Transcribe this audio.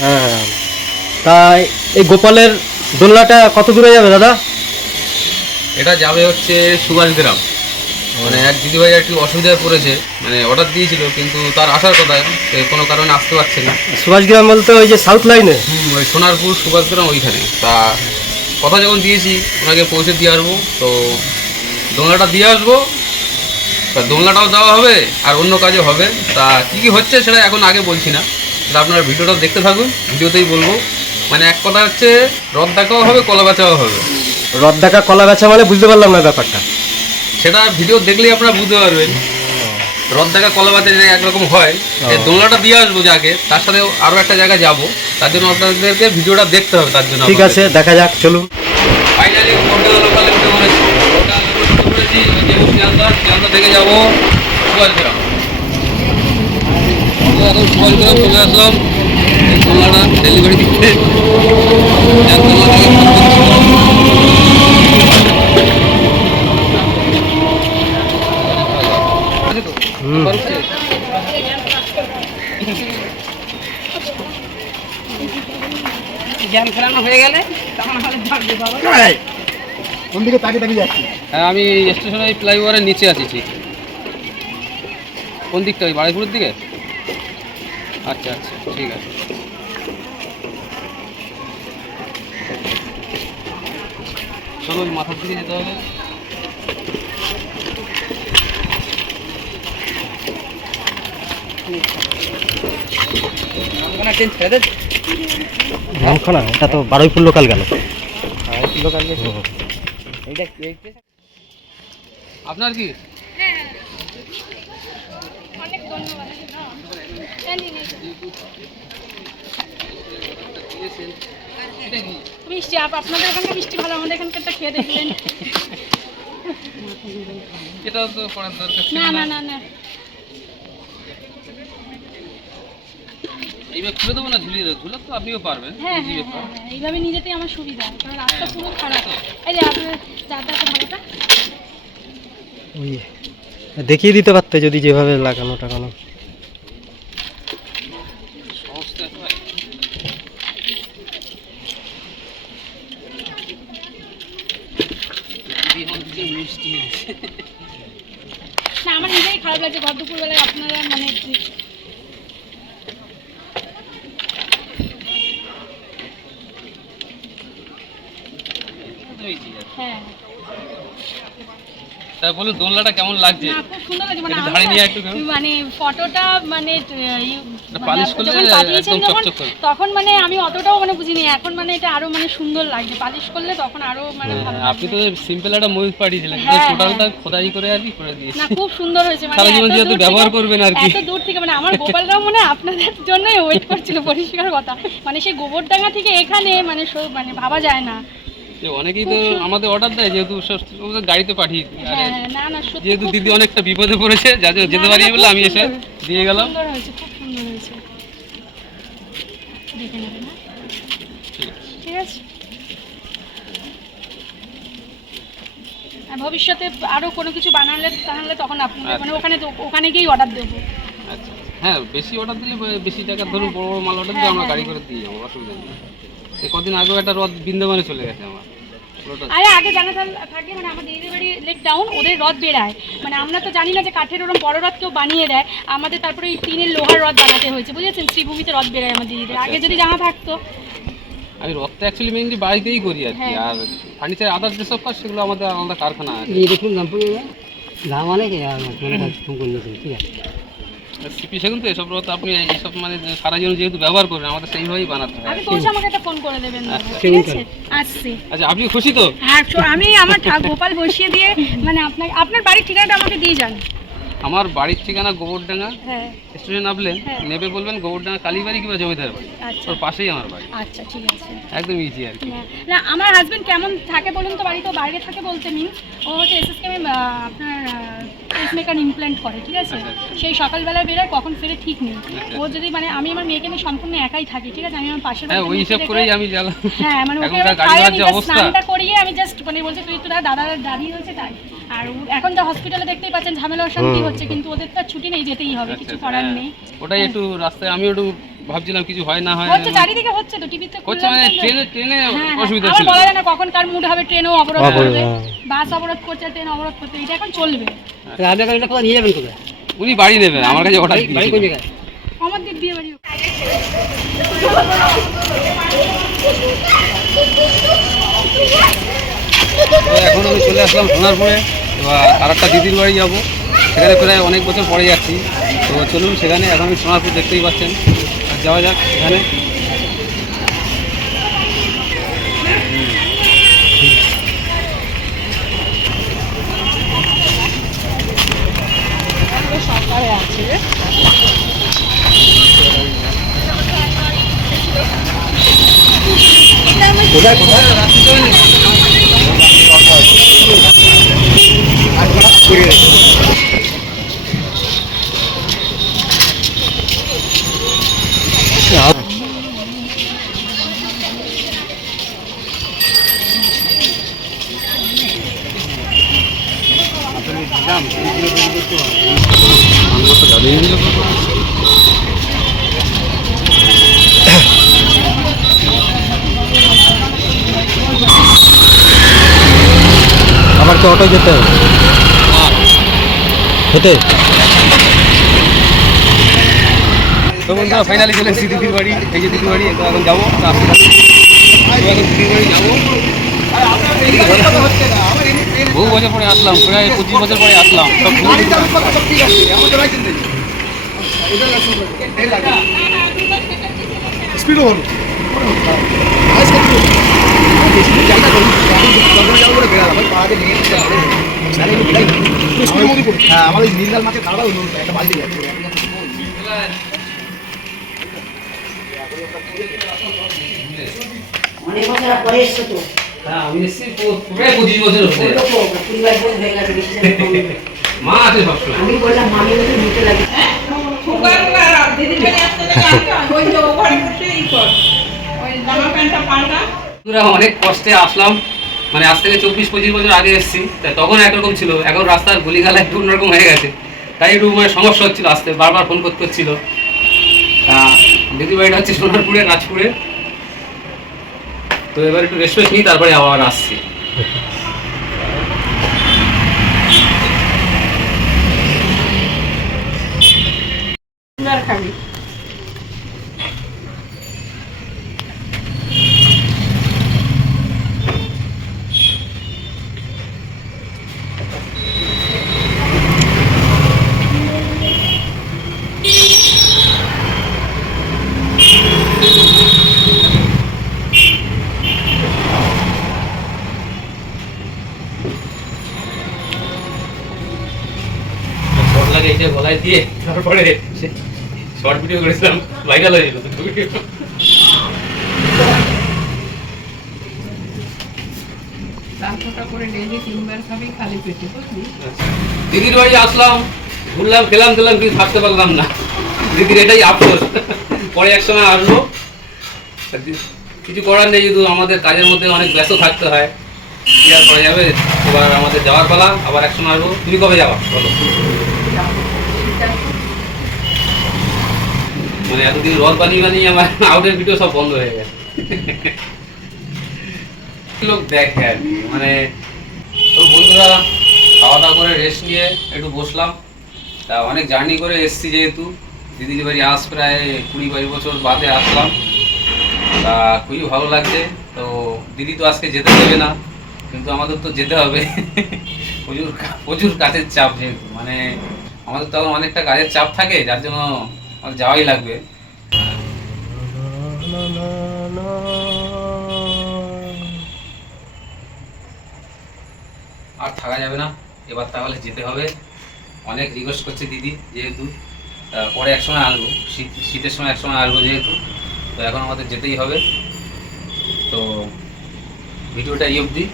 হ্যাঁ, তাই এই গোপালের দোলনাটা কত দূরে যাবে দাদা? এটা যাবে হচ্ছে সুভাষ গ্রাম। মানে এক দিদিভাই একটু অসুবিধায় পড়েছে, মানে অর্ডার দিয়েছিল কিন্তু তার আসার কথা, সে কোনো কারণে আসতে পারছে না। সুভাষগ্রাম বলতে ওই যে সাউথ লাইনে? ওই সোনারপুর সুভাষ গ্রাম ওইখানে। তা কথা যখন দিয়েছি ওনাকে পৌঁছে দিয়ে আসবো, তো দোলনাটা দিয়ে আসবো, তা দোলনাটাও দেওয়া হবে আর অন্য কাজও হবে। তা কী কী হচ্ছে সেটা এখন আগে বলছি না, সেটা আপনার ভিডিওটা দেখতে থাকুন, ভিডিওতেই বলবো। মানে এক কথা হচ্ছে রথ দেখাও হবে, কলা বেচাও হবে। রথ দেখা কলা বেচা মানে বুঝতে পারলাম না ব্যাপারটা। সেটা ভিডিও দেখলেই আপনারা বুঝতে পারবেন। রথ দেখা কলা বেচা যে একরকম হয়, এই দোলনাটা দিয়ে আসবো যাকে, তার সাথে আরও একটা জায়গায় যাবো, তার জন্য আপনাদেরকে ভিডিওটা দেখতে হবে। তার জন্য ঠিক আছে, দেখা যাক, চলুন। ফাইনালি কোটা লোকালে উঠে পড়েছি। কোটা লোকালে উঠে পড়েছি, শিয়ালদা থেকে যাবো সুভাষগ্রাম। এখন সুভাষগ্রাম চলে আসলাম দোলনাটা ডেলিভারি দিতে। জ্ঞান খেলানো হয়ে গেলে তখন কোন দিকে তাকিয়ে তাকিয়ে যাচ্ছি? হ্যাঁ, আমি স্টেশনে ফ্লাইওভারের নিচে আছি। ঠিক কোন দিকটা? ওই বাড়িপুরের দিকে? আচ্ছা আচ্ছা, ঠিক আছে। চলো ওই মাথার দিকে যেতে হবে। ট্রেন ছেড়ে দে। রামখানা, এটা তো বারুইপুর লোকাল গেল। আপনার কি? অনেক ধন্যবাদ। মিষ্টি আপনাদের এখানকার মিষ্টি ভালো, আমাদের এখানকারটা খেয়ে দেখলেন। এটাও তো করার দরকার ছিল না না। না না না, এইভাবে খুলে দেবো না, ঝুলিয়ে দেবো? ঝুলার তো আপনিও পারবেন। হ্যাঁ ইজি হ্যাঁ ব্যাপার। হ্যাঁ, এইভাবে নিয়ে যেতেই আমার সুবিধা, কারণ রাস্তা পুরো খারাপ। এই যে আপনার যাতায়াত ভালোটা ওই দেখিয়ে দিতে পারতে যদি, যেভাবে লাগানো টাকানো। সমস্যা হয়। মিষ্টি হয়েছে। না, আমার নিজেই খারাপ লাগছে গত দুপুরবেলায় আপনারা মানে হ্যাঁ। তা বলুন দোলনাটা কেমন লাগছে? না, খুব সুন্দর লাগছে। মানে একটু ধারে নিয়ে একটু মানে ফটোটা মানে পালিশ করলে যখন পাঠিয়েছেন একদম যখন, চকচক করে। তখন মানে আমি অতটাও মানে বুঝিনি। এখন মানে এটা আরো মানে সুন্দর লাগছে, পালিশ করলে তখন আরো মানে ভালো লাগবে। আপনি তো সিম্পল একটা ময়ূর পাঠিয়েছিলেন, হ্যাঁ, টোটালটা হ্যাঁ। খোদাই করে আর কি করে দিয়েছি। না, খুব সুন্দর হয়েছে। মানে সারা জীবন এত যেহেতু দূর ব্যবহার থেকে- করবেন আর কি। এত দূর থেকে মানে আমার গোপালরাও মনে হয় আপনাদের জন্যই ওয়েট করছিল, পরিষ্কার কথা। মানে সেই গোবরডাঙ্গা থেকে এখানে মানে মানে ভাবা যায় না। যে অনেকেই তো আমাদের অর্ডার দেয়, যেহেতু ওদের গাড়িতে পাঠিয়ে দিই। আর হ্যাঁ, না না, সত্যি যেহেতু খুব দিদি অনেকটা বিপদে পড়েছে, যাতে না, যেতে না, পারি খুব বলে আমি এসে সুন্দর। দিয়ে গেলাম। সুন্দর হয়েছে, খুব সুন্দর হয়েছে। দেখে নেবেন, হ্যাঁ? ঠিক আছে। আর ভবিষ্যতে আরো কোনো কিছু বানালে তাহলে তখন আপনাদের মানে ওখানে গিয়েই অর্ডার দেবো। আচ্ছা, হ্যাঁ, বেশি অর্ডার দিলে বেশি টাকা ধরুন, বড় বড় মাল অর্ডার দিলে আমরা গাড়ি করে দিয়ে যাবো, অসুবিধা নেই। এই কদিন আগেও একটা রথ বৃন্দাবনে চলে গেছে আমার। আরে আগে জানা থাকে, মানে আমার দিদিদের বাড়ি লেক ডাউন, ওদের রথ বেড়ায়। মানে আমরা তো জানি না যে কাঠের ওরকম বড় রথ কেউ বানিয়ে দেয়। আমাদের তারপরে এই টিনের লোহার রথ বানাতে হয়েছে, বুঝেছেন? শ্রীভূমিতে রথ বেড়ায় আমার দিদিদের। আগে যদি জানা থাকতো। আমি রথটা অ্যাকচুয়ালি মেইনলি বাড়িতেই করি আর কি। হ্যাঁ। আর ফার্নিচার আদার যেসব কাজ সেগুলো আমাদের আলাদা কারখানা আছে। দেখুন দাম অনেক ঠিক আছে। সিপি সেগুন তো এসব রথ আপনি এইসব মানে সারা জীবন যেহেতু ব্যবহার করবেন, আমাদের সেইভাবেই বানাতে হয়। আগে পৌঁছে আমাকে একটা ফোন করে দেবেন দাদা, আচ্ছা। ঠিক আছে? আসছি। আচ্ছা, আপনি খুশি তো? হ্যাঁ, আমি আমার গোপাল বসিয়ে দিয়ে মানে আপনার বাড়ির ঠিকানাটা আমাকে দিয়ে যান। আমার বাড়ির ঠিকানা গোবরডাঙ্গা। হ্যাঁ, স্টেশনে নামলেন, হ্যাঁ। নেবে বলবেন গোবরডাঙ্গা কালীবাড়ি কিংবা জমিদার বাড়ি, আচ্ছা ওর পাশেই আমার বাড়ি। আচ্ছা, ঠিক আছে। একদম ইজি আর কি। না, না, আমার হাজবেন্ড কেমন থাকে বলুন তো, বাড়িতে বাইরে থাকে বলতে মিনস ও হচ্ছে এসএসকেএম আপনার পেসমেকার ইমপ্ল্যান্ট করে, ঠিক আছে? আচ্ছা, আচ্ছা। সেই সকালবেলা বেরোয়, কখন ফিরে ঠিক নেই। আচ্ছা, ও যদি মানে আমি আমার মেয়েকে নিয়ে সম্পূর্ণ একাই থাকি, ঠিক আছে? আমি আমার পাশের হ্যাঁ, বাড়িতে ওই মেয়েকে হিসাব রেখে- করেই আমি গেলাম। হ্যাঁ, মানে ওকে এখনকার গাড়ি খাইয়ে ঘোড়ার যে just অবস্থা। স্নানটা করিয়ে আমি জাস্ট মানে বলছে তুই তো দাদা দাঁড়িয়ে হয়েছে তাই। আর এখন যা হসপিটালে দেখতেই পাচ্ছেন ঝামেলা অশান্তি হচ্ছে, কিন্তু ওদের তো আর ছুটি নেই, যেতেই হবে, আচ্ছা, কিছু আচ্ছা, করার হ্যাঁ। নেই। ওটাই একটু রাস্তায় আমিও একটু ভাবছিলাম কিছু হয় না হয় হচ্ছে চারিদিকে হচ্ছে তো টিভিতে হচ্ছে মানে ট্রেনে অসুবিধা আমার ছিল বলা যায় না কখন কার মুড হবে, ট্রেনও অবরোধ অবরোধ, করবে, হ্যাঁ। বাস অবরোধ করছে, ট্রেন অবরোধ করছে, এটা এখন চলবে। আধার কার্ডটা কোথায় নিয়ে যাবেন কোথায়? উনি বাড়ি নেবেন আমার কাছে হঠাৎ বাড়ি কোন জায়গায়? আমার দিক বিয়ে বাড়ি। এখন আমি চলে আসলাম সোনারপুরে, এবার আর একটা দিদির বাড়ি যাবো, সেখানে প্রায় অনেক বছর পরে যাচ্ছি। তো চলুন সেখানে, এখন আমি সোনারপুর দেখতেই পাচ্ছেন, আর যাওয়া যাক সেখানে। কোথায় কোথায়? আবার কি অটো যেতে হবে হেঁটে? তো বন্ধুরা ফাইনালি চলে এসেছি দিদির বাড়ি, এই যে দিদির বাড়ি, তো এখন যাবো, তো এখন দিদির বাড়ি যাবো। বহু বছর পরে আসলাম, প্রায় 25 বছর পরে আসলাম, সব ভুলে গেছিলাম। স্পিডও ভালো হ্যাঁ আমার ওই নীলগাল মাঠে দাঁড়াও একটা বাড়ি যাচ্ছে অনেক বছর পরে এসছো তো। হ্যাঁ, আমি এসেছি প্রায় 25 বছর হচ্ছে। পরিবার বোধ হয়ে গেছে বেশি দিন পরে। মা আছে সবসময়। আমি বললাম মামি মতো নিতে লাগে। বন্ধুরা, অনেক কষ্টে আসলাম, মানে আজ থেকে 24-25 বছর আগে এসেছি, তাই তখন একরকম ছিল, এখন রাস্তার গলিগালা একটু অন্যরকম হয়ে গেছে, তাই একটু মানে সমস্যা হচ্ছিল আসতে, বারবার ফোন করতে হচ্ছিল। দিদি বাড়িটা হচ্ছে সোনারপুরে, রাজপুরে। তো এবার একটু রেস্ট নিই, তারপরে আবার আসছি। খাবি শর্ট লাগে এটা গলায় দিয়ে, তারপরে শর্ট ভিডিও করেছিলাম, ভাইরাল হয়ে যেত। দিদির বাড়ি আসলাম, ঘুরলাম, খেলাম দিলাম, কিন্তু থাকতে পারলাম না। দিদির এটাই আফসোস, পরে এক সময় আসবো, কিছু করার নেই, কিন্তু আমাদের কাজের মধ্যে অনেক ব্যস্ত থাকতে হয়, কি আর করা যাবে। এবার আমাদের যাওয়ার পালা, আবার এক সময় আসবো। তুমি কবে যাবা বলো? মানে এতদিন রথ বানিয়ে বানিয়ে আমার আউটের ভিডিও সব বন্ধ হয়ে গেছে। লোক দেখে আর কি, মানে তো বন্ধুরা খাওয়া দাওয়া করে রেস্ট নিয়ে একটু বসলাম। তা অনেক জার্নি করে এসছি, যেহেতু দিদির বাড়ি আজ প্রায় 20-22 বছর বাদে আসলাম, তা খুবই ভালো লাগছে। তো দিদি তো আজকে যেতে দেবে না, কিন্তু আমাদের তো যেতে হবে। প্রচুর প্রচুর কাজের চাপ, যেহেতু মানে আমাদের তো এখন অনেকটা কাজের চাপ থাকে, যার জন্য আমাদের যাওয়াই লাগবে। আর থাকা যাবে না, এবার তাহলে যেতে হবে। অনেক রিকোয়েস্ট করছে দিদি, যেহেতু পরে এক সময় আসবো, শীতের সময় এক সময় আসবো যেহেতু, তো এখন আমাদের যেতেই হবে। তো ভিডিওটা এই অবধি।